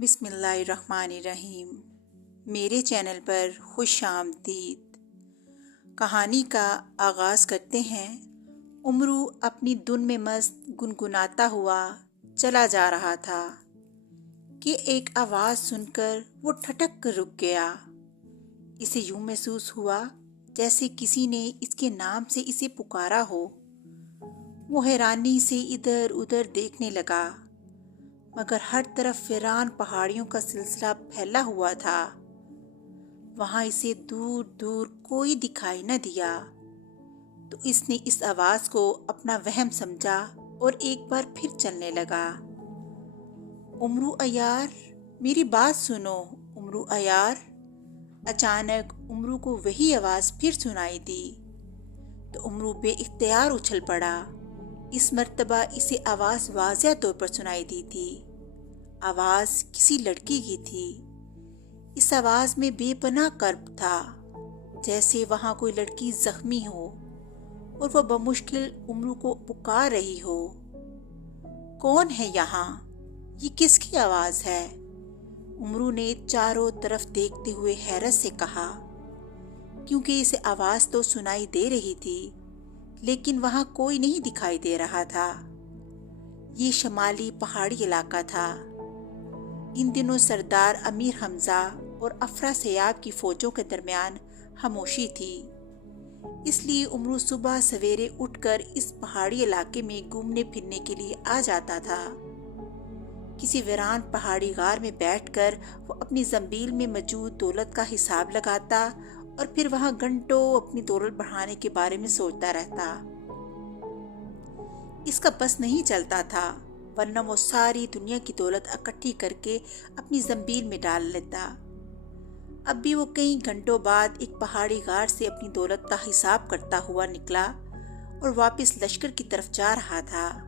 بسم اللہ الرحمن الرحیم۔ میرے چینل پر خوش آمدید۔ کہانی کا آغاز کرتے ہیں۔ امرو اپنی دھن میں مست گنگناتا ہوا چلا جا رہا تھا کہ ایک آواز سن کر وہ ٹھٹک کر رک گیا۔ اسے یوں محسوس ہوا جیسے کسی نے اس کے نام سے اسے پکارا ہو۔ وہ حیرانی سے ادھر ادھر دیکھنے لگا، مگر ہر طرف ویران پہاڑیوں کا سلسلہ پھیلا ہوا تھا۔ وہاں اسے دور دور کوئی دکھائی نہ دیا، تو اس نے اس آواز کو اپنا وہم سمجھا اور ایک بار پھر چلنے لگا۔ امرو عیار، میری بات سنو، امرو عیار۔ اچانک امرو کو وہی آواز پھر سنائی دی، تو امرو بے اختیار اچھل پڑا۔ اس مرتبہ اسے آواز واضح طور پر سنائی دی تھی۔ آواز کسی لڑکی کی تھی۔ اس آواز میں بے پناہ کرب تھا، جیسے وہاں کوئی لڑکی زخمی ہو اور وہ بمشکل امرو کو پکار رہی ہو۔ کون ہے یہاں؟ یہ کس کی آواز ہے؟ امرو نے چاروں طرف دیکھتے ہوئے حیرت سے کہا، کیونکہ اسے آواز تو سنائی دے رہی تھی، لیکن وہاں کوئی نہیں دکھائی دے رہا تھا۔ یہ شمالی پہاڑی علاقہ تھا۔ ان دنوں سردار امیر حمزہ اور افراسیاب کی فوجوں کے درمیان خاموشی تھی، اس لیے امرو صبح سویرے اٹھ کر اس پہاڑی علاقے میں گھومنے پھرنے کے لیے آ جاتا تھا۔ کسی ویران پہاڑی غار میں بیٹھ کر وہ اپنی زنبیل میں موجود دولت کا حساب لگاتا اور پھر وہاں گھنٹوں اپنی دولت بڑھانے کے بارے میں سوچتا رہتا۔ اس کا بس نہیں چلتا تھا، ورنہ وہ ساری دنیا کی دولت اکٹھی کر کے اپنی زنبیل میں ڈال لیتا۔ اب بھی وہ کئی گھنٹوں بعد ایک پہاڑی غار سے اپنی دولت کا حساب کرتا ہوا نکلا اور واپس لشکر کی طرف جا رہا تھا۔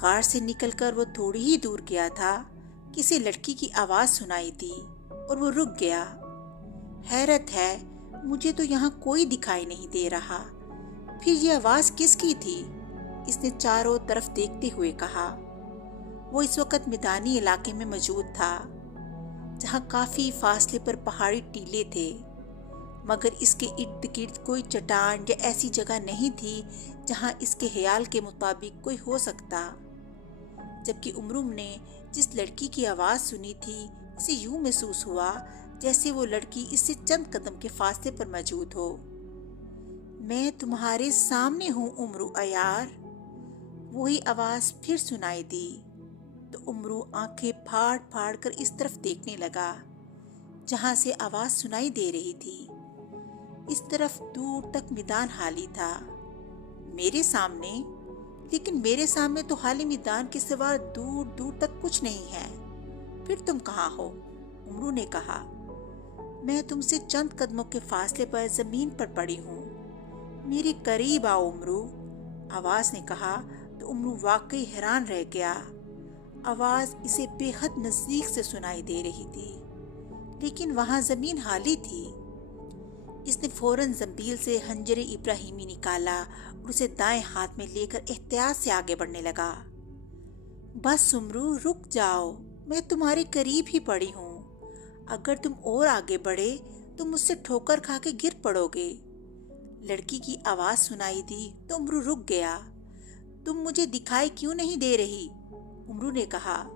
غار سے نکل کر وہ تھوڑی ہی دور گیا تھا، کسی لڑکی کی آواز سنائی دی اور وہ رک گیا۔ حیرت ہے، مجھے تو یہاں کوئی دکھائی نہیں دے رہا، پھر یہ آواز کس کی تھی؟ اس نے چاروں طرف دیکھتے ہوئے کہا۔ وہ اس وقت میدانی علاقے میں موجود تھا، جہاں کافی فاصلے پر پہاڑی ٹیلے تھے، مگر اس کے ارد گرد کوئی چٹان یا ایسی جگہ نہیں تھی جہاں اس کے خیال کے مطابق کوئی ہو سکتا۔ جبکہ امرو نے جس لڑکی کی آواز سنی تھی، اسے یوں محسوس ہوا جیسے وہ لڑکی اس سے چند قدم کے فاصلے پر موجود ہو۔ میں تمہارے سامنے ہوں امرو عیار، وہی آواز پھر سنائی دی۔ تو امرو آنکھیں پھاڑ پھاڑ کر اس طرف دیکھنے لگا جہاں سے آواز سنائی دے رہی تھی۔ اس طرف دور تک میدان خالی تھا۔ میرے سامنے؟ لیکن میرے سامنے تو خالی میدان کے سوا دور دور تک کچھ نہیں ہے۔ پھر تم کہاں ہو؟ امرو نے کہا۔ میں تم سے چند قدموں کے فاصلے پر زمین پر پڑی ہوں، میرے قریب آؤ امرو، آواز نے کہا۔ تو امرو واقعی حیران رہ گیا۔ آواز اسے بے حد نزدیک سے سنائی دے رہی تھی، لیکن وہاں زمین خالی تھی۔ اس نے فوراً زنبیل سے خنجر ابراہیمی نکالا اور اسے دائیں ہاتھ میں لے کر احتیاط سے آگے بڑھنے لگا۔ بس امرو، رک جاؤ، میں تمہارے قریب ہی پڑی ہوں، اگر تم اور آگے بڑھے تو مجھ سے ٹھوکر کھا کے گر پڑو گے۔ لڑکی کی آواز سنائی دی تو امرو رک گیا۔ تم مجھے دکھائی کیوں نہیں دے رہی؟ امرو نے کہا۔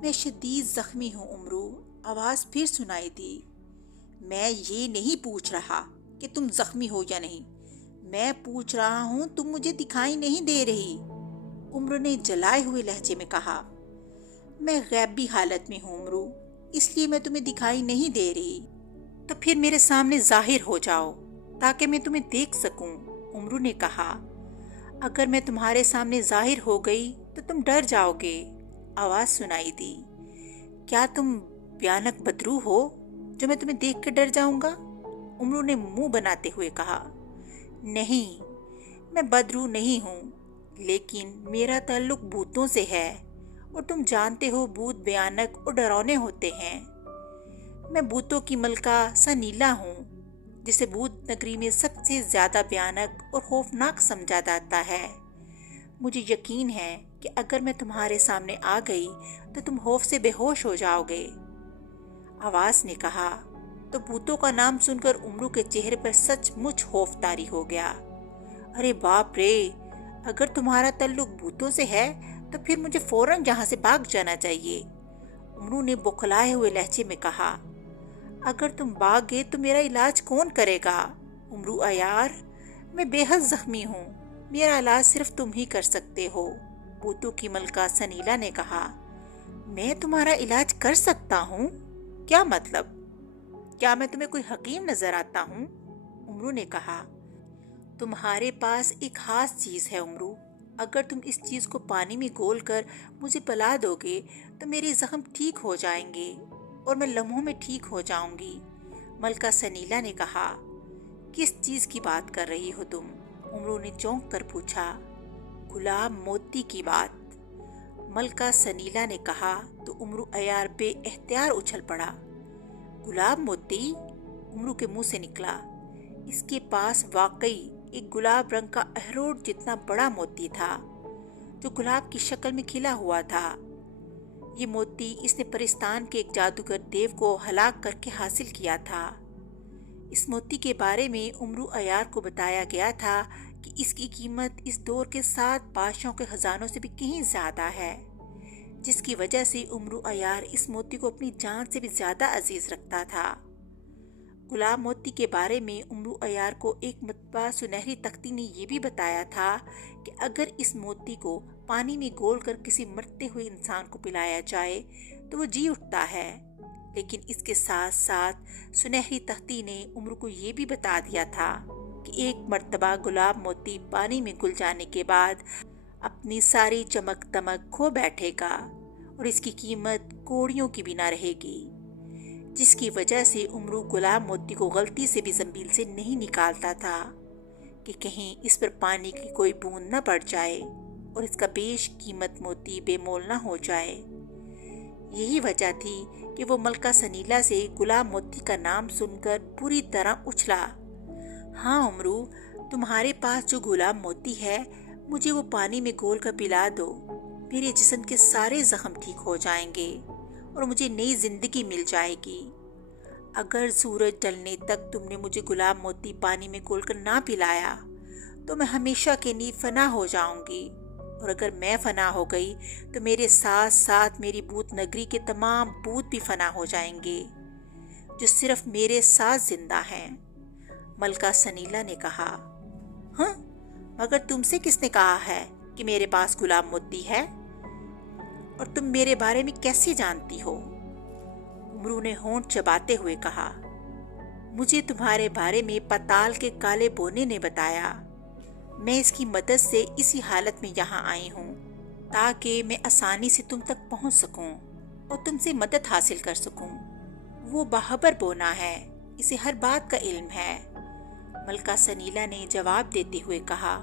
میں شدید زخمی ہوں امرو، آواز پھر سنائی دی۔ میں یہ نہیں پوچھ رہا کہ تم زخمی ہو یا نہیں، میں پوچھ رہا ہوں تم مجھے دکھائی نہیں دے رہی، امرو نے جلائے ہوئے لہجے میں کہا۔ میں غیبی حالت میں ہوں امرو، اس لیے میں تمہیں دکھائی نہیں دے رہی۔ تو پھر میرے سامنے ظاہر ہو جاؤ تاکہ میں تمہیں دیکھ سکوں، امرو نے کہا۔ اگر میں تمہارے سامنے ظاہر ہو گئی تو تم ڈر جاؤ گے، آواز سنائی دی۔ کیا تم بھیانک بدرو ہو جو میں تمہیں دیکھ کر ڈر جاؤں گا؟ امرو نے منہ بناتے ہوئے کہا۔ نہیں، میں بدرو نہیں ہوں، لیکن میرا تعلق بھوتوں سے ہے، اور تم جانتے ہو بھوت بھیانک اور ڈراؤنے ہوتے ہیں۔ میں بھوتوں کی ملکہ سنیلا ہوں، جسے بھوت نگری میں سب سے زیادہ بھیانک اور خوفناک سمجھا جاتا ہے۔ مجھے یقین ہے کہ اگر میں تمہارے سامنے آ گئی تو تم خوف سے بے ہوش ہو جاؤ گے۔ آواز نے کہا۔ تو بھوتوں کا نام سن کر امرو کے چہرے پر سچ مچ خوف طاری ہو گیا۔ ارے باپ رے، اگر تمہارا تعلق بھوتوں سے ہے تو پھر مجھے فوراً یہاں سے بھاگ جانا چاہیے، امرو نے بوکھلائے ہوئے لہجے میں کہا۔ اگر تم بھاگ گئے تو میرا علاج کون کرے گا؟ امرو عیار، میں بے حد زخمی ہوں، میرا علاج صرف تم ہی کر سکتے ہو، بھوتوں کی ملکہ سنیلا نے کہا۔ میں تمہارا علاج کر سکتا ہوں؟ کیا مطلب؟ کیا میں تمہیں کوئی حکیم نظر آتا ہوں؟ امرو نے کہا۔ تمہارے پاس ایک خاص چیز ہے امرو، اگر تم اس چیز کو پانی میں گھول کر مجھے پلا دو گے تو میرے زخم ٹھیک ہو جائیں گے اور میں لمحوں میں ٹھیک ہو جاؤں گی، ملکہ سنیلا نے کہا۔ کس چیز کی بات کر رہی ہو تم؟ امرو نے چونک کر پوچھا۔ گلاب موتی کی بات، ملکہ سنیلا نے کہا تو امرو عیار بے اختیار اچھل پڑا۔ گلاب موتی؟ امرو کے منہ سے نکلا۔ اس کے پاس واقعی ایک گلاب رنگ کا اخروٹ جتنا بڑا موتی تھا جو گلاب کی شکل میں کھلا ہوا تھا۔ یہ موتی اس نے پرستان کے ایک جادوگر دیو کو ہلاک کر کے حاصل کیا تھا۔ اس موتی کے بارے میں امرو عیار کو بتایا گیا تھا کہ اس کی قیمت اس دور کے 7 بادشاہوں کے خزانوں سے بھی کہیں زیادہ ہے، جس کی وجہ سے امرو عیار اس موتی کو اپنی جان سے بھی زیادہ عزیز رکھتا تھا۔ گلاب موتی کے بارے میں امرو عیار کو ایک مرتبہ سنہری تختی نے یہ بھی بتایا تھا کہ اگر اس موتی کو پانی میں گھول کر کسی مرتے ہوئے انسان کو پلایا جائے تو وہ جی اٹھتا ہے، لیکن اس کے ساتھ ساتھ سنہری تختی نے امرو کو یہ بھی بتا دیا تھا کہ ایک مرتبہ گلاب موتی پانی میں گھل جانے کے بعد اپنی ساری چمک دمک کھو بیٹھے گا اور اس کی قیمت کوڑیوں کی بھی نہ رہے گی، جس کی وجہ سے امرو گلاب موتی کو غلطی سے بھی زنبیل سے نہیں نکالتا تھا کہ کہیں اس پر پانی کی کوئی بوند نہ پڑ جائے اور اس کا بیش قیمت موتی بے مول نہ ہو جائے۔ یہی وجہ تھی کہ وہ ملکہ سنیلا سے گلاب موتی کا نام سن کر پوری طرح اچھلا۔ ہاں امرو، تمہارے پاس جو گلاب موتی ہے مجھے وہ پانی میں گھول کر پلا دو، میرے جسم کے سارے زخم ٹھیک ہو جائیں گے اور مجھے نئی زندگی مل جائے گی۔ اگر سورج ڈلنے تک تم نے مجھے گلاب موتی پانی میں گھول کر نہ پلایا تو میں ہمیشہ کے لیے فنا ہو جاؤں گی، اور اگر میں فنا ہو گئی تو میرے ساتھ ساتھ میری بھوت نگری کے تمام بھوت بھی فنا ہو جائیں گے جو صرف میرے ساتھ زندہ ہیں، ملکہ سنیلا نے کہا۔ ہاں، مگر تم سے کس نے کہا ہے کہ میرے پاس گلاب موتی ہے، اور تم میرے بارے میں کیسے جانتی ہو؟ امرو نے ہونٹ چباتے ہوئے کہا۔ مجھے تمہارے بارے میں پتال کے کالے بونے نے بتایا، میں اس کی مدد سے اسی حالت میں یہاں آئی ہوں تاکہ میں آسانی سے تم تک پہنچ سکوں اور تم سے مدد حاصل کر سکوں۔ وہ باخبر بونا ہے، اسے ہر بات کا علم ہے، ملکہ سنیلا نے جواب دیتے ہوئے کہا۔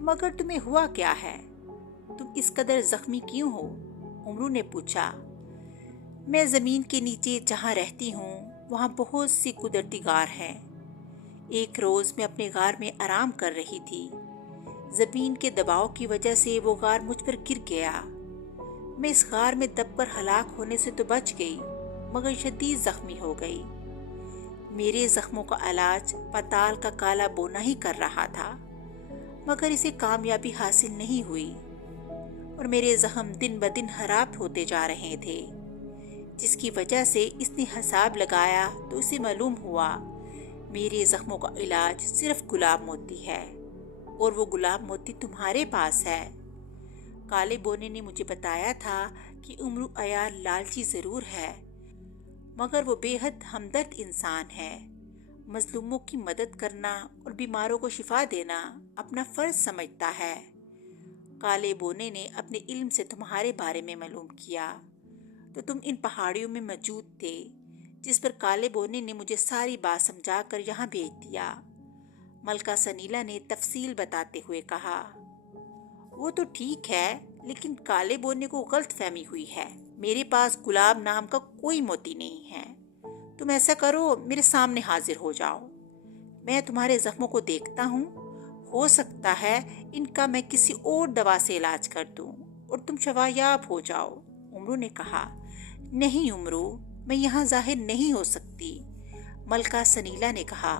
مگر تمہیں ہوا کیا ہے؟ تم اس قدر زخمی کیوں ہو؟ امرو نے پوچھا۔ میں زمین کے نیچے جہاں رہتی ہوں وہاں بہت سی قدرتی غار ہیں۔ ایک روز میں اپنے غار میں آرام کر رہی تھی، زمین کے دباؤ کی وجہ سے وہ غار مجھ پر گر گیا۔ میں اس غار میں دب کر ہلاک ہونے سے تو بچ گئی مگر شدید زخمی ہو گئی۔ میرے زخموں کا علاج پتال کا کالا بونا ہی کر رہا تھا مگر اسے کامیابی حاصل نہیں ہوئی اور میرے زخم دن بدن خراب ہوتے جا رہے تھے، جس کی وجہ سے اس نے حساب لگایا تو اسے معلوم ہوا میرے زخموں کا علاج صرف گلاب موتی ہے، اور وہ گلاب موتی تمہارے پاس ہے۔ کالے بونے نے مجھے بتایا تھا کہ امرو عیار لالچی ضرور ہے مگر وہ بے حد ہمدرد انسان ہے، مظلوموں کی مدد کرنا اور بیماروں کو شفا دینا اپنا فرض سمجھتا ہے۔ کالے بونے نے اپنے علم سے تمہارے بارے میں معلوم کیا تو تم ان پہاڑیوں میں موجود تھے، جس پر کالے بونے نے مجھے ساری بات سمجھا کر یہاں بھیج دیا، ملکہ سنیلا نے تفصیل بتاتے ہوئے کہا۔ وہ تو ٹھیک ہے لیکن کالے بونے کو غلط فہمی ہوئی ہے، میرے پاس گلاب نام کا کوئی موتی نہیں ہے۔ تم ایسا کرو، میرے سامنے حاضر ہو جاؤ، میں تمہارے زخموں کو دیکھتا ہوں، हो सकता है इनका मैं किसी और दवा से इलाज कर दूं और तुम शफायाब हो जाओ। उमरू ने कहा, नहीं उमरू, मैं यहाँ जाहिर नहीं हो सकती। मलका सनीला ने कहा,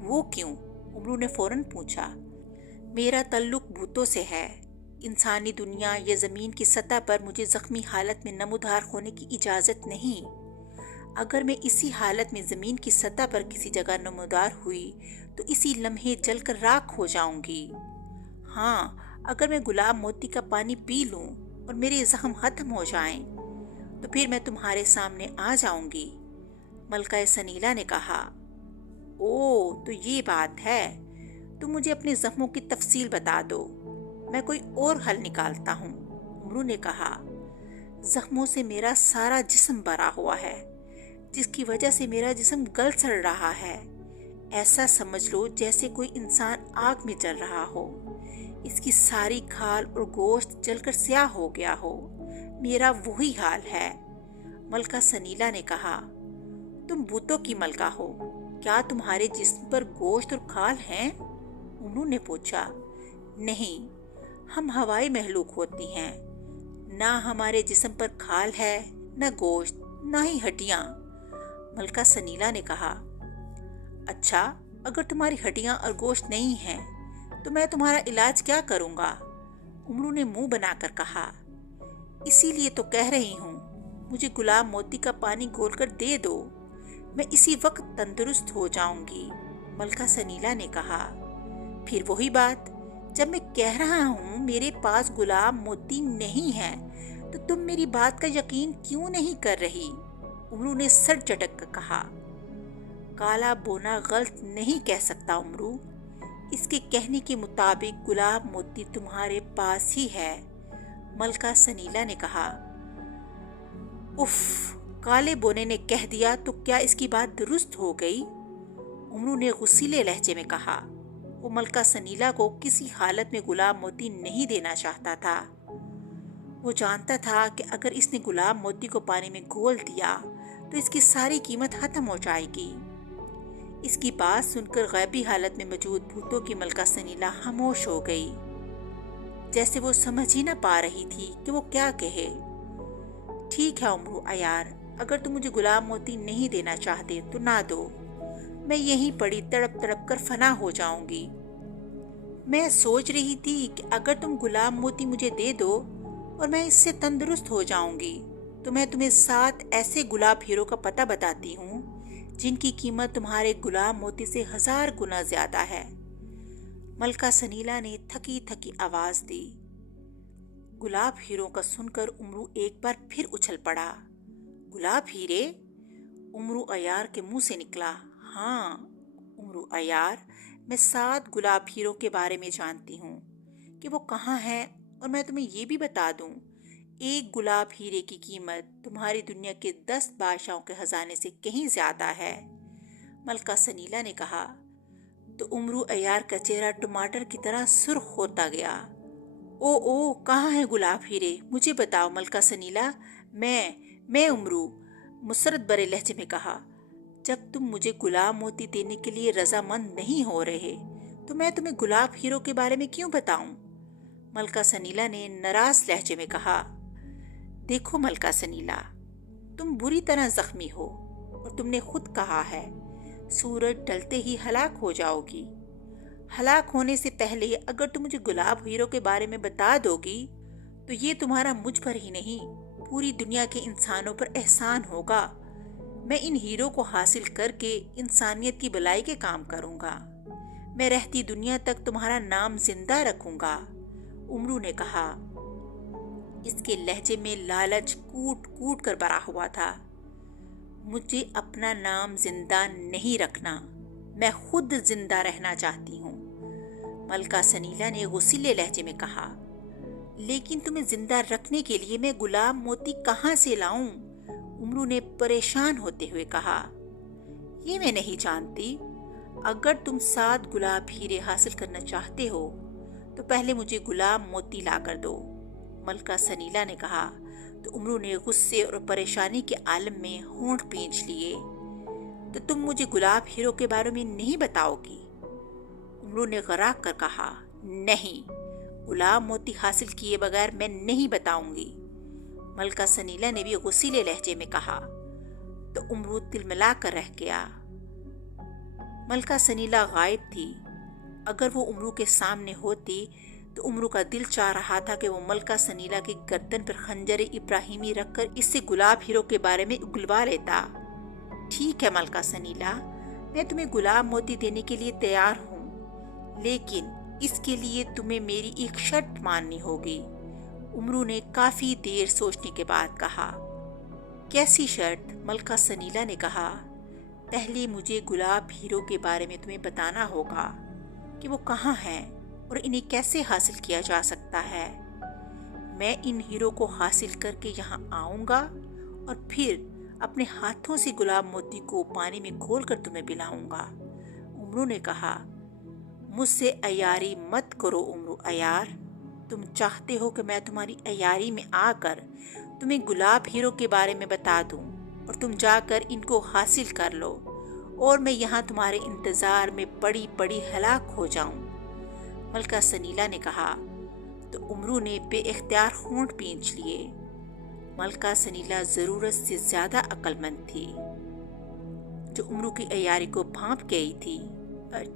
वो क्यों? उमरू ने फौरन पूछा। मेरा ताल्लुक भूतों से है। इंसानी दुनिया या ज़मीन की सतह पर मुझे ज़ख्मी हालत में नमूदार होने की इजाज़त नहीं। अगर मैं इसी हालत में ज़मीन की सतह पर किसी जगह नमूदार हुई तो इसी लम्हे जलकर राख हो जाऊंगी। हाँ, अगर मैं गुलाब मोती का पानी पी लूं और मेरे जख्म खत्म हो जाएं, तो फिर मैं तुम्हारे सामने आ जाऊंगी। मलका सनीला ने कहा, ओ तो ये बात है, तुम मुझे अपने जख्मों की तफसील बता दो, मैं कोई और हल निकालता हूँ। उमरू ने कहा, जख्मों से मेरा सारा जिस्म भरा हुआ है, जिसकी वजह से मेरा जिस्म गल सड़ रहा है। ऐसा समझ लो जैसे कोई इंसान आग में जल रहा हो, इसकी सारी खाल और गोश्त जलकर स्याह हो गया हो। मेरा वही हाल है। मलका सनीला ने कहा, तुम भूतों की मलका हो, क्या तुम्हारे जिस्म पर गोश्त और खाल हैं? उन्होंने पूछा। नहीं, हम हवाई महलूक होती हैं, ना हमारे जिस्म पर खाल है, ना गोश्त, ना ही हड्डियां। मलका सनीला ने कहा, अच्छा, अगर तुम्हारी हड्डियां और गोश्त नहीं है तो मैं तुम्हारा इलाज क्या करूंगा? उमरू ने मुंह बनाकर कहा, इसीलिए तो कह रही हूँ, मुझे गुलाब मोती का पानी घोलकर दे दो, मैं इसी वक्त तंदुरुस्त हो जाऊंगी। मलका सनीला ने कहा, फिर वही बात, जब मैं कह रहा हूँ मेरे पास गुलाब मोती नहीं है तो तुम मेरी बात का यकीन क्यों नहीं कर रही? उमरू ने सर झटक कर कहा, काला बोना गलत नहीं कह सकता उमरू, इसके कहने के मुताबिक गुलाब मोती तुम्हारे पास ही है। मलका सनीला ने कहा, उफ, काले बोने ने कह दिया तो क्या इसकी बात दुरुस्त हो गई? उमरू ने गुस्सीले लहजे में कहा। वो मलका सनीला को किसी हालत में गुलाब मोती नहीं देना चाहता था। वो जानता था कि अगर इसने गुलाब मोती को पानी में घोल दिया तो इसकी सारी कीमत खत्म हो जाएगी। इसकी बात सुनकर गैबी हालत में मौजूद भूतों की मलका सनीला खामोश हो गई, जैसे वो समझ ही न पा रही थी कि वो क्या कहे। ठीक है उमरू अयार, अगर तुम मुझे गुलाब मोती नहीं देना चाहते तो ना दो, मैं यहीं पड़ी तड़प तड़प कर फना हो जाऊंगी। मैं सोच रही थी कि अगर तुम गुलाब मोती मुझे दे दो और मैं इससे तंदुरुस्त हो जाऊंगी तो मैं तुम्हें 7 ऐसे गुलाब हीरो का पता बताती हूँ जिनकी कीमत तुम्हारे गुलाब मोती से 1000 गुना ज्यादा है। मलका सनीला ने थकी थकी आवाज दी। गुलाब हीरो का सुनकर उमरू एक बार फिर उछल पड़ा। गुलाब हीरे? उमरू अयार के मुंह से निकला। हाँ उमरू अयार, मैं 7 गुलाब हीरो के बारे में जानती हूँ कि वो कहाँ हैं, और मैं तुम्हें ये भी बता दूँ, एक गुलाब हीरे की कीमत तुम्हारी दुनिया के 10 बादशाहों के खजाने से कहीं ज्यादा है। मलका सनीला ने कहा तो उमरू अयार का चेहरा टमाटर की तरह सुर्ख होता गया। ओ कहाँ है गुलाब हीरे, मुझे बताओ मलका सनीला। मैं उमरू, मुसरत भरे लहजे में कहा, जब तुम मुझे गुलाब मोती देने के लिए रजामंद नहीं हो रहे तो मैं तुम्हें गुलाब हीरो के बारे में क्यों बताऊं? मलका सनीला ने नाराज लहजे में कहा, देखो मलका सनीला, तुम बुरी तरह जख्मी हो और तुमने खुद कहा है सूरज ढलते ही हलाक हो जाओगी। हलाक होने से पहले अगर तुम मुझे गुलाब हीरो के बारे में बता दोगी तो ये तुम्हारा मुझ पर ही नहीं पूरी दुनिया के इंसानों पर एहसान होगा। मैं इन हीरो को हासिल करके इंसानियत की भलाई के काम करूंगा। मैं रहती दुनिया तक तुम्हारा नाम जिंदा रखूंगा। उमरू ने कहा। इसके लहजे में लालच कूट कूट कर भरा हुआ था। मुझे अपना नाम जिंदा नहीं रखना, मैं खुद जिंदा रहना चाहती हूँ। मलका सनीला ने गुस्सीले लहजे में कहा, लेकिन तुम्हें जिंदा रखने के लिए मैं गुलाब मोती कहाँ से लाऊं? उमरू ने परेशान होते हुए कहा, ये मैं नहीं जानती। अगर तुम 7 गुलाब हीरे हासिल करना चाहते हो तो पहले मुझे गुलाब मोती ला कर दो। मलका सनीला ने कहा तो उमरू ने गुस्से और परेशानी के आलम में होंठ भींच लिए। तो तुम मुझे गुलाब हीरो के बारे में नहीं बताओगी? उमरू ने गराक कर कहा, नहीं, गुलाब मोती हासिल किए बगैर मैं नहीं बताऊंगी। मलका सनीला ने भी गुस्सीले लहजे में कहा। तो उमरू तिलमिला कर रह गया। मलका सनीला गायब थी। अगर वो उमरू के सामने होती तो उमरू का दिल चाह रहा था कि वो मलका सनीला की गर्दन पर खंजर इब्राहिमी रखकर इससे गुलाब हीरो के बारे में उगलवा लेता। ठीक है मलका सनीला, मैं तुम्हें गुलाब मोती देने के लिए तैयार हूँ, लेकिन इसके लिए तुम्हें मेरी एक शर्त माननी होगी। उमरू ने काफी देर सोचने के बाद कहा। कैसी शर्त? मलका सनीला ने कहा। पहले मुझे गुलाब हीरो के बारे में तुम्हें बताना होगा कि वो कहाँ हैं और इन्हें कैसे हासिल किया जा सकता है। मैं इन हीरो को हासिल करके यहाँ आऊँगा और फिर अपने हाथों से गुलाब मोती को पानी में घोलकर तुम्हें पिलाऊंगा। उमरू ने कहा, मुझसे अयारी मत करो उमरू अयार। तुम चाहते हो कि मैं तुम्हारी अयारी में आकर तुम्हें गुलाब हीरो के बारे में बता दूं और तुम जाकर इनको हासिल कर लो और मैं यहाँ तुम्हारे इंतज़ार में पड़ी पड़ी हलाक हो जाऊं। मलका सनीला ने कहा। तो उमरू ने बेइख्तियार होंठ भींच लिए। मलका सनीला ज़रूरत से ज़्यादा अक्लमंद थी, जो उमरू की अयारी को भांप गई थी।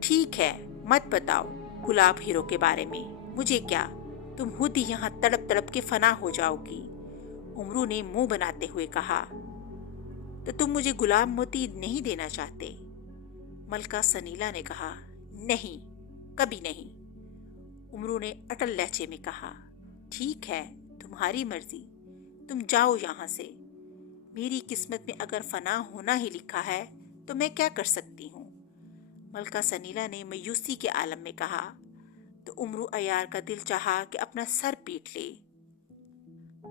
ठीक है, मत बताओ गुलाब हीरो के बारे में, मुझे क्या, तुम खुद ही यहाँ तड़प तड़प के फना हो जाओगी। उमरू ने मुंह बनाते हुए कहा। तो तुम मुझे गुलाब मोती नहीं देना चाहते? मलका सनीला ने कहा। नहीं, कभी नहीं। उमरू ने अटल लहजे में कहा। ठीक है, तुम्हारी मर्जी, तुम जाओ यहाँ से। मेरी किस्मत में अगर फना होना ही लिखा है तो मैं क्या कर सकती हूँ? मलका सनीला ने मायूसी के आलम में कहा। तो उमरू अयार का दिल चाहा कि अपना सर पीट ले।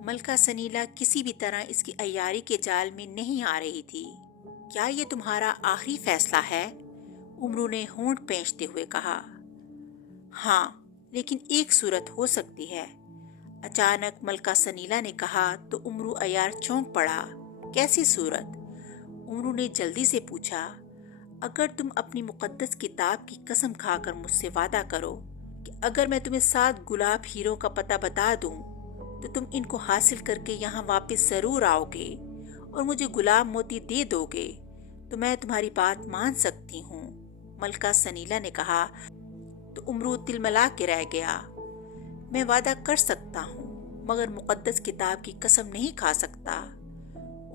मलका सनीला किसी भी तरह इसकी अयारी के जाल में नहीं आ रही थी। क्या ये तुम्हारा आखिरी फैसला है? उमरू ने होंठ पेंचते हुए कहा। हाँ, लेकिन एक सूरत हो सकती है। अचानक मलका सनीला ने कहा तो उमरू अयार चौंक पड़ा। कैसी सूरत? उमरू ने जल्दी से पूछा। अगर तुम अपनी मुकद्दस किताब की कसम खाकर मुझसे वादा करो कि अगर मैं तुम्हें 7 गुलाब हीरो का पता बता दूं तो तुम इनको हासिल करके यहाँ वापस ज़रूर आओगे और मुझे गुलाब मोती दे दोगे तो मैं तुम्हारी बात मान सकती हूँ। मलका सनीला ने कहा। तो उमरू तिलमिला के रह गया। मैं वादा कर सकता हूँ मगर मुकद्दस किताब की कसम नहीं खा सकता।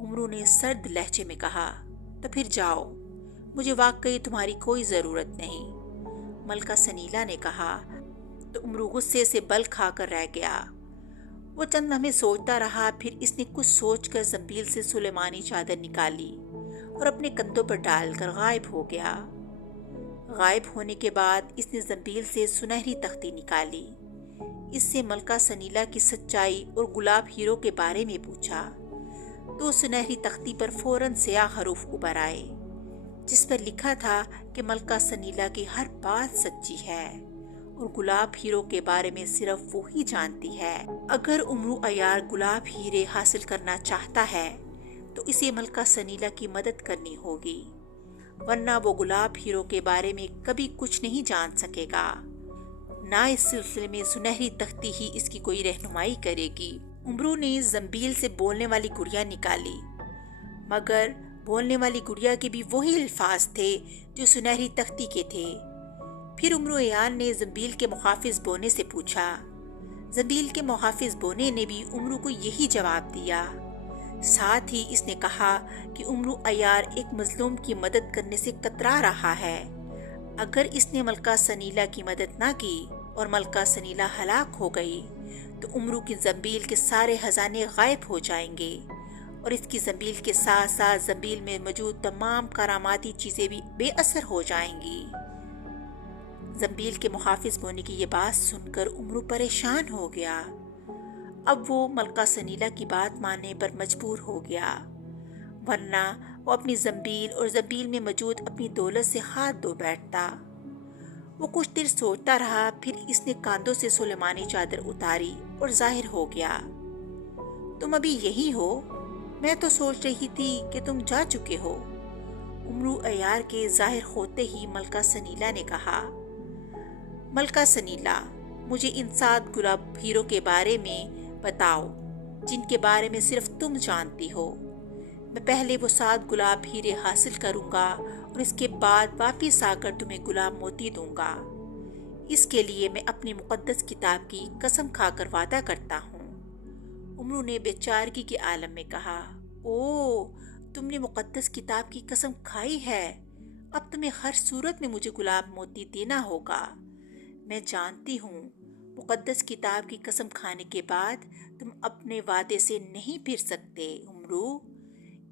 उमरू ने सर्द लहजे में कहा। तो फिर जाओ, मुझे वाकई तुम्हारी कोई ज़रूरत नहीं। मलका सनीला ने कहा। तो उमरू गुस्से से बल खाकर रह गया। वो चंद लम्हे सोचता रहा, फिर इसने कुछ सोचकर जंबील से सुलेमानी चादर निकाली और अपने कंधों पर डालकर गायब हो गया। गायब होने के बाद इसने जंबील से सुनहरी तख्ती निकाली। इससे मलका सनीला की सच्चाई और गुलाब हीरो के बारे में पूछा तो सुनहरी तख्ती पर फौरन स्याह हरूफ उभर आए जिस पर लिखा था कि मलका सनीला की हर बात सच्ची है और गुलाब हीरो के बारे में सिर्फ वो ही जानती है। अगर उमरू अयार गुलाब हीरे हासिल करना चाहता है तो इसे मलका सनीला की मदद करनी होगी, वरना वो गुलाब हीरो के बारे में कभी कुछ नहीं जान सकेगा। ना इस सिलसिले में सुनहरी तख्ती ही इसकी कोई रहनुमाई करेगी। उमरू ने जंबील से बोलने वाली गुड़िया निकाली, मगर बोलने वाली गुड़िया के भी वही अल्फाज थे जो सुनहरी तख्ती के थे। फिर उमरू अयार ने जंबील के मुहाफिज बोने से पूछा। जंबील के मुहाफिज बोने ने भी उमरू को यही जवाब दिया। साथ ही इसने कहा कि उमरू अयार एक मजलूम की मदद करने से कतरा रहा है। अगर इसने मलका सनीला की मदद ना की और मलका सनीला हलाक हो गई तो उमरू की जंबील के सारे खजाने गायब हो जाएंगे और इसकी जंबील के साथ साथ जंबील में मौजूद तमाम करामाती चीज़ें भी बेअसर हो जाएंगी। जंबील के मुहाफिज बोने की ये बात सुनकर उमरू परेशान हो गया। अब वो मलका सनीला की बात मानने पर मजबूर हो गया, वरना वो अपनी जंबील और जंबील में मौजूद अपनी दौलत से हाथ धो बैठता। वो कुछ देर सोचता रहा, फिर इसने कांधों से सुलेमानी चादर उतारी और जाहिर हो गया। तुम अभी यही हो? मैं तो सोच रही थी कि तुम जा चुके हो। उमरू अयार के जाहिर होते ही मलका सनीला ने कहा। मलका सनीला, मुझे इन 7 गुलाब हीरों के बारे में बताओ जिनके बारे में सिर्फ तुम जानती हो। मैं पहले वो 7 गुलाब हीरे हासिल करूंगा और इसके बाद वापिस आकर तुम्हें गुलाब मोती दूंगा। इसके लिए मैं अपनी मुक़द्दस किताब की कसम खाकर वादा करता हूँ। उमरू ने बेचारगी के आलम में कहा, ओ, तुमने मुक़द्दस किताब की कसम खाई है। अब तुम्हें हर सूरत में मुझे गुलाब मोती देना होगा। मैं जानती हूँ मुक़द्दस किताब की कसम खाने के बाद तुम अपने वादे से नहीं फिर सकते उमरू।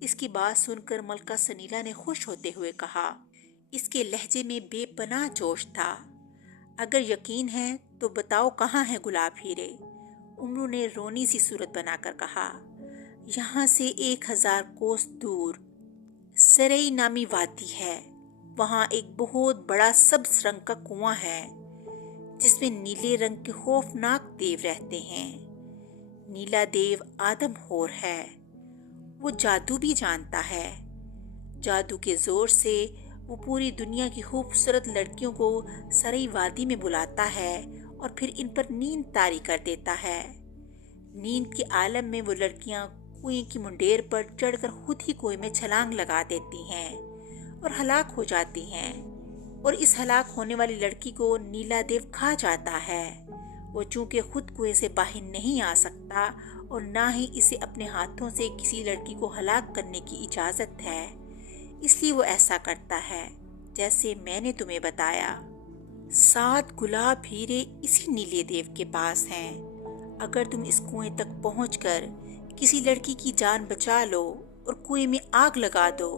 इसकी बात सुनकर मलका सनीला ने खुश होते हुए कहा। इसके लहजे में बेपनाह जोश था। अगर यकीन है तो बताओ कहाँ है गुलाब हीरे? उमरू ने रोनी सी सूरत बनाकर कहा। यहाँ से 1000 कोस दूर सरई नामी वादी है। वहाँ एक बहुत बड़ा सब्ज रंग का कुआं है जिसमें नीले रंग के खौफनाक देव रहते हैं। नीला देव आदमखोर है। वो जादू भी जानता है। जादू के जोर से वो पूरी दुनिया की खूबसूरत लड़कियों को सरई वादी में बुलाता है और फिर इन पर नींद तारी कर देता है। नींद के आलम में वो लड़कियां कुएं की मुंडेर पर चढ़कर खुद ही कुएं में छलांग लगा देती हैं और हलाक हो जाती हैं। और इस हलाक होने वाली लड़की को नीला देव खा जाता है। वो चूंकि खुद कुएं से बाहर नहीं आ सकता और ना ही इसे अपने हाथों से किसी लड़की को हलाक करने की इजाज़त है, इसलिए वो ऐसा करता है जैसे मैंने तुम्हें बताया। 7 गुलाब हीरे इसी नीले देव के पास हैं। अगर तुम इस कुएं तक पहुंचकर किसी लड़की की जान बचा लो और कुएं में आग लगा दो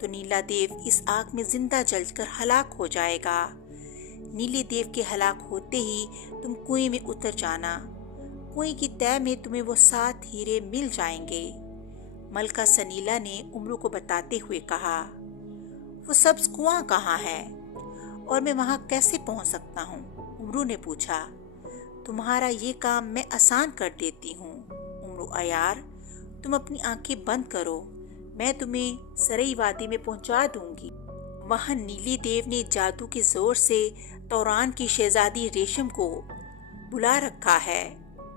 तो नीला देव इस आग में जिंदा जलकर हलाक हो जाएगा। नीले देव के हलाक होते ही तुम कुएं में उतर जाना। कुएं की तह में तुम्हें वो 7 हीरे मिल जाएंगे। मलका सनीला ने उमरू को बताते हुए कहा। वो सब्ज कुआं कहाँ है और मैं वहां कैसे पहुंच सकता हूँ? उमरू ने पूछा। तुम्हारा ये काम मैं आसान कर देती हूँ उमरू अयार, तुम अपनी आंखें बंद करो, मैं तुम्हें सरई वादी में पहुंचा दूंगी। वहां नीले देव ने जादू के जोर से तौरान की शहजादी रेशम को बुला रखा है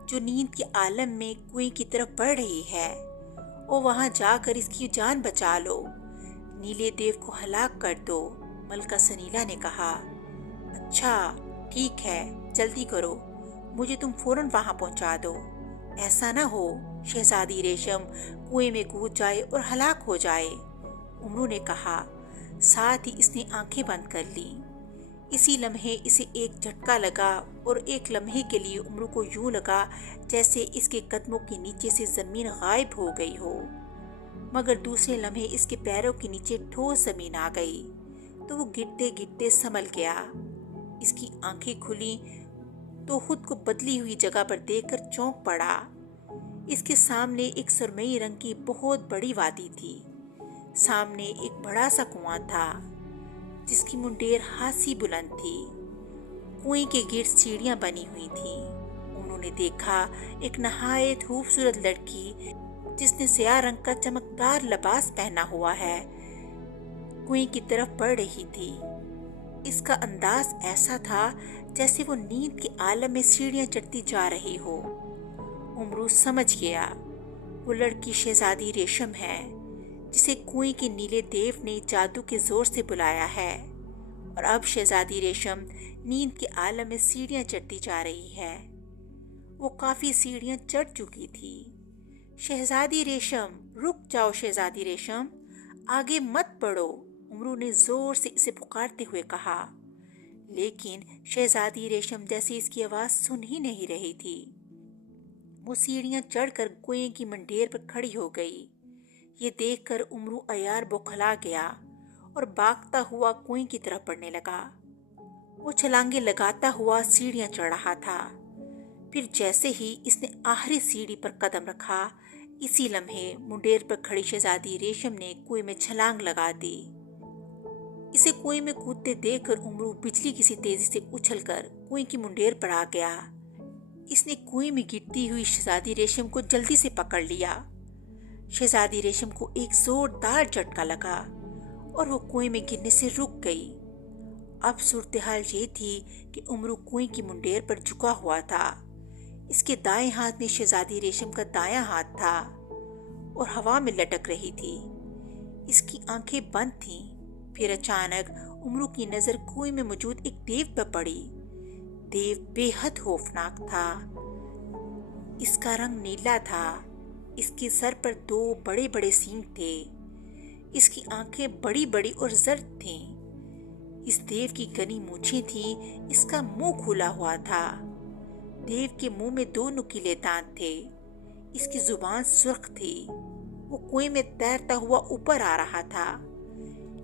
जो नींद के आलम में कुएं की तरफ बढ़ रही है, और वहां जाकर इसकी जान बचा लो। नीले देव को हलाक कर दो, मलका सनीला ने कहा। अच्छा ठीक है, जल्दी करो, मुझे तुम फौरन वहां पहुंचा दो। ऐसा ना हो शहजादी रेशम कुएं में कूद जाए और हलाक हो जाए, उमरू ने कहा। साथ ही इसने आंखें बंद कर ली। इसी लम्हे इसे एक झटका लगा और एक लम्हे के लिए उमरू को यूं लगा जैसे इसके कदमों के नीचे से जमीन गायब हो गई हो, मगर दूसरे लम्हे इसके पैरों के नीचे ठोस जमीन आ गई तो वो गिरते गिरते संभल गया। इसकी आंखें खुली तो खुद को बदली हुई जगह पर देखकर चौंक पड़ा। इसके सामने एक सुरमई रंग की बहुत बड़ी वादी थी। सामने एक बड़ा सा कुआं था जिसकी मुंडेर हासी बुलंद थी। कुएं के गिर्द सीढ़ियां बनी हुई थी। उन्होंने देखा एक नहायत खूबसूरत लड़की जिसने स्याह रंग का चमकदार लिबास पहना हुआ है कुएं की तरफ बढ़ रही थी। इसका अंदाज ऐसा था जैसे वो नींद के आलम में सीढ़ियां चढ़ती जा रही हो। उमरू समझ गया वो लड़की शहजादी रेशम है जिसे कुएं के नीले देव ने जादू के जोर से बुलाया है, और अब शहजादी रेशम नींद के आलम में सीढ़ियां चढ़ती जा रही है। वो काफी सीढ़ियां चढ़ चुकी थी। शहजादी रेशम, रुक जाओ शहजादी रेशम, आगे मत बढ़ो, उमरू ने जोर से इसे पुकारते हुए कहा। लेकिन शहजादी रेशम जैसे इसकी आवाज सुन ही नहीं रही थी। वो सीढ़ियां चढ़कर कुएं की मंडेर पर खड़ी हो गई। ये देखकर उमरू अयार बौखला गया और भागता हुआ कुएं की तरफ बढ़ने लगा। वो छलांगे लगाता हुआ सीढ़ियां चढ़ रहा था। फिर जैसे ही इसने आखिरी सीढ़ी पर कदम रखा, इसी लम्हे मुंडेर पर खड़ी शहजादी रेशम ने कुएं में छलांग लगा दी। इसे कुएं में कूदते देखकर उमरू बिजली की सी तेजी से उछलकर कुएं की मुंडेर पर आ गया। इसने कुएं में गिरती हुई शहजादी रेशम को जल्दी से पकड़ लिया। शहजादी रेशम को एक जोरदार झटका लगा और वो कुएं में गिरने से रुक गई अब सूरत-ए-हाल ये थी कि उमरू कुएं की मुंडेर पर झुका हुआ था। इसके दाएं हाथ में शहजादी रेशम का दायां हाथ था और हवा में लटक रही थी। इसकी आंखें बंद थीं। फिर अचानक उमरू की नजर कुएं में मौजूद एक देव पर पड़ी। देव बेहद खौफनाक था। इसका रंग नीला था। इसके सर पर 2 बड़े बड़े सींग थे। इसकी आंखें बड़ी बड़ी और जर्द थीं। इस देव की घनी मूछें थीं। इसका मुंह खुला हुआ था। देव के मुंह में 2 नुकीले दांत थे। इसकी जुबान सुर्ख थी। वो कुएं में तैरता हुआ ऊपर आ रहा था।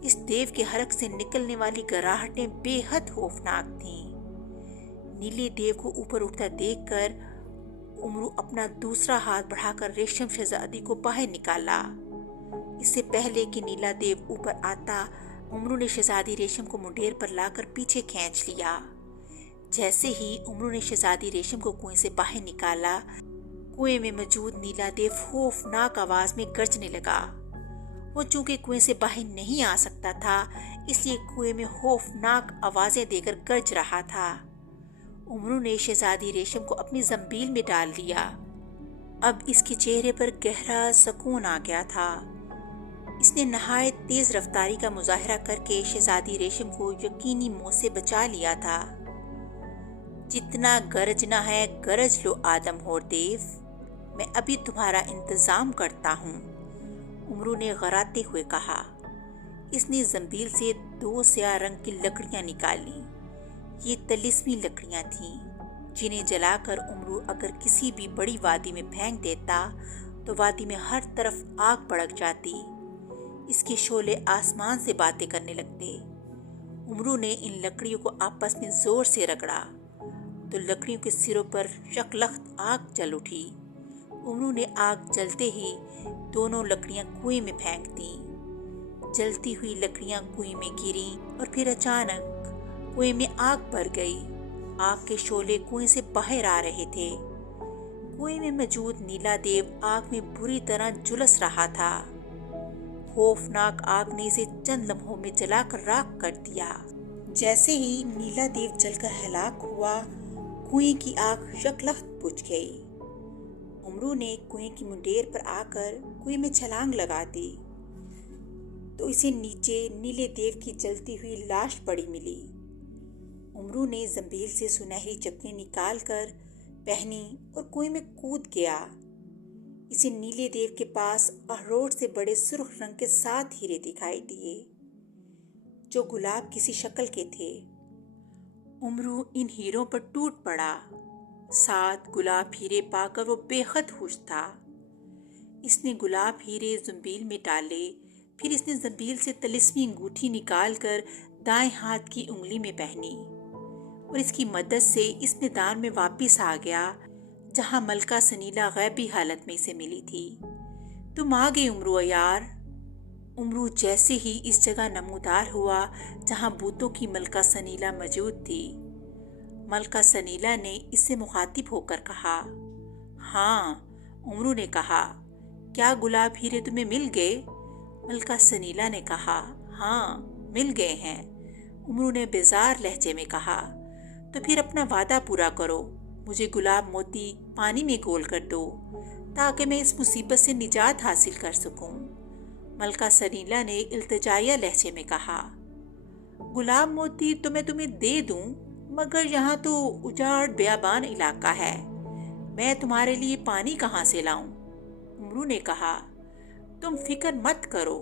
इस देव के हलक से निकलने वाली गराहटें बेहद खौफनाक थीं। नीले देव को ऊपर उठता देखकर उमरू अपना दूसरा हाथ बढ़ाकर रेशम शहजादी को बाहर निकाला। इससे पहले कि नीला देव ऊपर आता, उमरू ने शहजादी रेशम को मुंडेर पर लाकर पीछे खींच लिया। जैसे ही उमरू ने शहजादी रेशम को कुएं से बाहर निकाला, कुएं में मौजूद नीला देव खौफनाक आवाज में गरजने लगा। वो चूंकि कुएं से बाहर नहीं आ सकता था, इसलिए कुएं में खौफनाक आवाजें देकर गरज रहा था। उमरू ने शहजादी रेशम को अपनी जंबील में डाल लिया। अब इसके चेहरे पर गहरा सुकून आ गया था। इसने नहायत तेज रफ्तारी का मुजाहरा करके शहजादी रेशम को यकीनी मौत से बचा लिया था। जितना गरजना है गरज लो आदम और देव, मैं अभी तुम्हारा इंतजाम करता हूँ, उमरू ने गराते हुए कहा। इसने जंबील से 2 स्याह रंग की लकड़ियां निकाली। ये तिलिस्मी लकड़ियां थीं, जिन्हें जलाकर उमरू अगर किसी भी बड़ी वादी में फेंक देता तो वादी में हर तरफ आग भड़क जाती। इसके शोले आसमान से बातें करने लगते। उमरू ने इन लकड़ियों को आपस में जोर से रगड़ा तो लकड़ियों के सिरों पर शक्लख्त आग जल उठी। उमरू ने आग जलते ही दोनों लकड़ियां कुएं में फेंक दी। जलती हुई लकड़ियां कुएं में गिरी और फिर अचानक कुएं में आग भर गई। आग के शोले कुएं से बाहर आ रहे थे। कुएं में मौजूद नीला देव आग में बुरी तरह झुलस रहा था। खौफनाक आग ने इसे चंद लम्हों में जलाकर राख कर दिया। जैसे ही नीला देव जलकर हलाक हुआ, कुएं की आग यकलख्त बुझ गई। उमरू ने कुएं की मुंडेर पर आकर कुएं में छलांग लगा दी तो इसे नीचे नीले देव की जलती हुई लाश पड़ी मिली। उमरू ने जंबील से सुनहरी चप्पलें निकालकर पहनी और कुएं में कूद गया। इसे नीले देव के पास अखरोट से बड़े सुर्ख रंग के 7 हीरे दिखाई दिए, जो गुलाब किसी शक्ल के थे। उमरू इन हीरों पर टूट पड़ा। 7 गुलाब हीरे पाकर वो बेहद खुश था। इसने गुलाब हीरे जंबील में डाले। फिर इसने जंबील से तिलिस्मी अंगूठी निकालकर दाएं हाथ की उंगली में पहनी और इसकी मदद से इस मैदान में वापस आ गया जहां मलका सनीला गैबी हालत में इसे मिली थी। तुम आ गए उमरू यार। उमरू जैसे ही इस जगह नमूदार हुआ जहां बूतों की मलका सनीला मौजूद थी। मलका सनीला ने इससे मुखातिब होकर कहा, हाँ। उमरू ने कहा, क्या गुलाब हीरे तुम्हें मिल गए? मलका सनीला ने कहा, हाँ मिल गए हैं। उमरू ने बेजार लहजे में कहा, तो फिर अपना वादा पूरा करो, मुझे गुलाब मोती पानी में घोल कर दो ताकि मैं इस मुसीबत से निजात हासिल कर सकूं। मलका सनीला ने इल्तिजाया लहजे में कहा, गुलाब मोती तो मैं तुम्हें दे दूं, मगर यहाँ तो उजाड़ बेयाबान इलाका है, मैं तुम्हारे लिए पानी कहाँ से लाऊं? उमरू ने कहा, तुम फिक्र मत करो,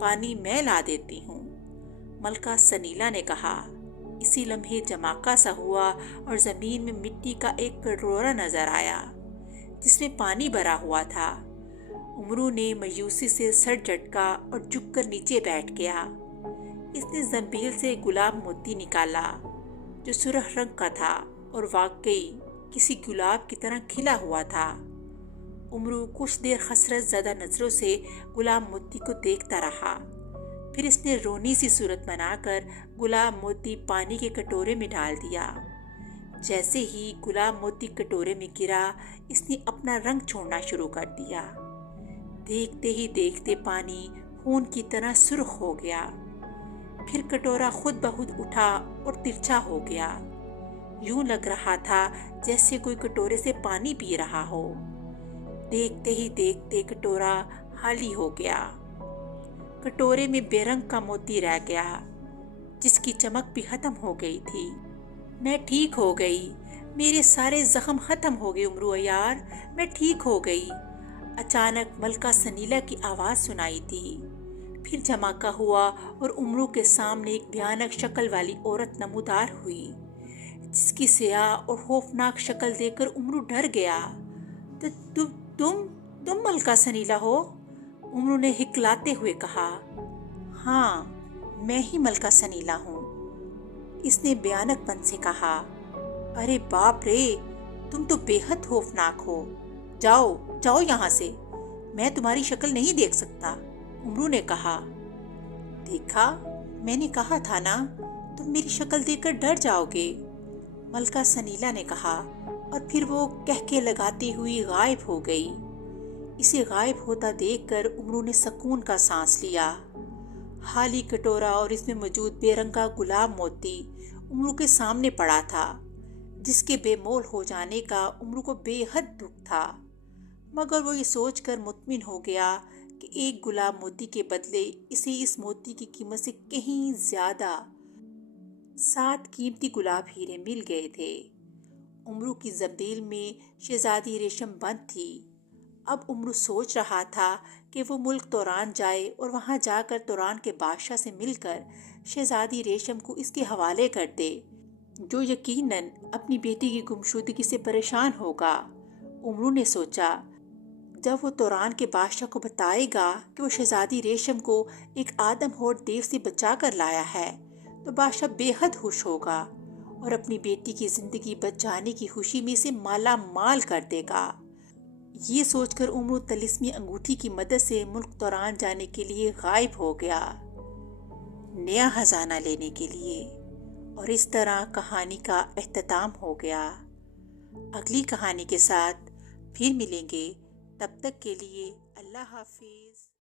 पानी मैं ला देती हूँ। मलका सनीला ने कहा। इसी लम्हे जमाका सा हुआ और जमीन में मिट्टी का एक कटोरा नजर आया जिसमें पानी भरा हुआ था। उमरू ने मायूसी से सर झटका और झुककर नीचे बैठ गया। इसने जंबील से गुलाब मोती निकाला जो सुर्ख रंग का था और वाकई किसी गुलाब की तरह खिला हुआ था। उमरू कुछ देर खसरत ज़्यादा नजरों से गुलाब मोती को देखता रहा। फिर इसने रोनी सी सूरत बनाकर गुलाब मोती पानी के कटोरे में डाल दिया। जैसे ही गुलाब मोती कटोरे में गिरा, इसने अपना रंग छोड़ना शुरू कर दिया। देखते ही देखते पानी खून की तरह सुर्ख हो गया। फिर कटोरा खुद ब खुद उठा और तिरछा हो गया। यूं लग रहा था जैसे कोई कटोरे से पानी पी रहा हो। देखते ही देखते कटोरा खाली हो गया। कटोरे में बेरंग का मोती रह गया, जिसकी चमक भी खत्म हो गई थी। मैं ठीक हो गई, मेरे सारे जख्म खत्म हो गए उमरू यार, मैं ठीक हो गई। अचानक मलका सनीला की आवाज़ सुनाई दी। फिर धमाका हुआ और उमरू के सामने एक भयानक शक्ल वाली औरत नमूदार हुई, जिसकी स्याह और खौफनाक शक्ल देखकर उमरू डर गया। तो तुम मलका सनीला हो? उमरू ने हिकलाते हुए कहा। हाँ, मैं ही मलका सनीला हूँ, इसने भयानकपन से कहा। अरे बाप रे, तुम तो बेहद खौफनाक हो। जाओ जाओ यहाँ से, मैं तुम्हारी शक्ल नहीं देख सकता, उमरू ने कहा। देखा, मैंने कहा था ना, तुम मेरी शक्ल देखकर डर जाओगे, मलका सनीला ने कहा। और फिर वो कहके लगाती हुई गायब हो गई। इसे गायब होता देखकर उमरू ने सुकून का सांस लिया। खाली कटोरा और इसमें मौजूद बेरंग का गुलाब मोती उमरू के सामने पड़ा था, जिसके बेमोल हो जाने का उमरू को बेहद दुख था। मगर वो ये सोचकर मुतमिन हो गया कि एक गुलाब मोती के बदले इसे इस मोती की कीमत से कहीं ज्यादा 7 कीमती गुलाब हीरे मिल गए थे। उमरू की जंबील में शहजादी रेशम बंद थी। अब उमरू सोच रहा था कि वो मुल्क तोरान जाए और वहां जाकर तोरान के बादशाह से मिलकर शहजादी रेशम को इसके हवाले कर दे, जो यकीनन अपनी बेटी की गुमशुदगी से परेशान होगा। उमरू ने सोचा, जब वो तोरान के बादशाह को बताएगा कि वो शहजादी रेशम को एक आदमखोर देव से बचा कर लाया है, तो बादशाह बेहद खुश होगा और अपनी बेटी की जिंदगी बच जाने की खुशी में इसे माला माल कर देगा। ये सोचकर उमरू तलिस्मी अंगूठी की मदद से मुल्क तोरान जाने के लिए गायब हो गया, नया खजाना लेने के लिए। और इस तरह कहानी का इख्तिताम हो गया। अगली कहानी के साथ फिर मिलेंगे, तब तक के लिए अल्लाह हाफिज।